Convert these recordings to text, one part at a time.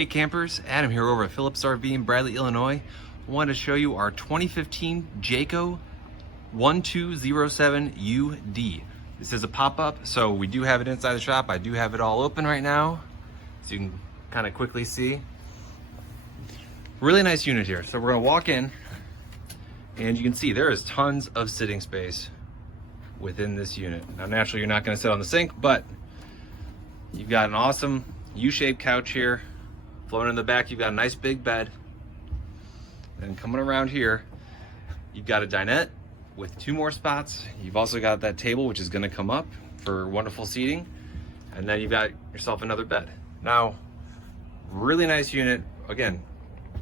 Hey campers, Adam here over at Phillips RV in Bradley, Illinois. I wanted to show you our 2015 Jayco 1207UD. This is a pop-up, so we do have it inside the shop. I do have it all open right now, so you can kind of quickly see. Really nice unit here. So we're gonna walk in, and you can see there is tons of sitting space within this unit. Now naturally you're not gonna sit on the sink, but you've got an awesome U-shaped couch here. Flowing in the back, you've got a nice big bed. And coming around here, you've got a dinette with 2 more spots. You've also got that table, which is gonna come up for wonderful seating. And then you've got yourself another bed. Now, really nice unit. Again,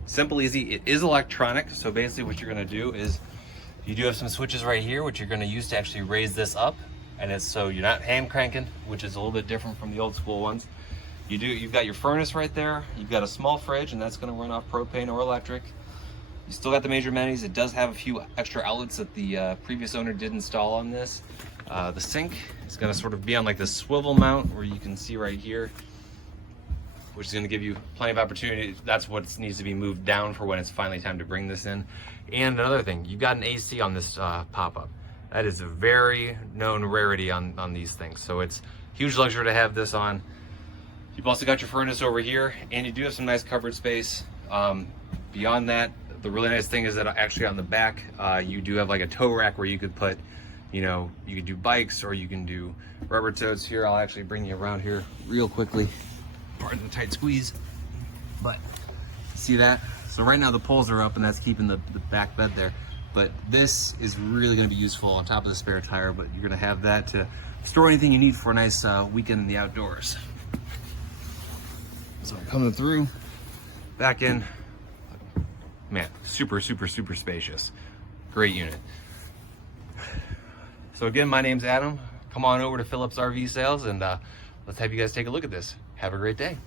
simple, easy. It is electronic, so basically what you're gonna do is, you do have some switches right here, which you're gonna use to actually raise this up. And it's so you're not hand cranking, which is a little bit different from the old school ones. You've got your furnace right there. You've got a small fridge, and that's gonna run off propane or electric. You still got the major amenities. It does have a few extra outlets that the previous owner did install on this. The sink is gonna sort of be on like this swivel mount where you can see right here, which is gonna give you plenty of opportunity. That's what needs to be moved down for when it's finally time to bring this in. And another thing, you've got an AC on this pop-up. That is a very known rarity on these things. So it's huge luxury to have this on. You've also got your furnace over here, and you do have some nice covered space. Beyond that, the really nice thing is that actually on the back, you do have like a tow rack where you could put, you could do bikes or you can do rubber totes. Here, I'll actually bring you around here real quickly. Pardon the tight squeeze, but see that? So right now the poles are up and that's keeping the back bed there. But this is really gonna be useful on top of the spare tire, but you're gonna have that to store anything you need for a nice weekend in the outdoors. So coming through, back in, man, super spacious. Great unit. So again, my name's Adam. Come on over to Phillips RV Sales and let's have you guys take a look at this. Have a great day.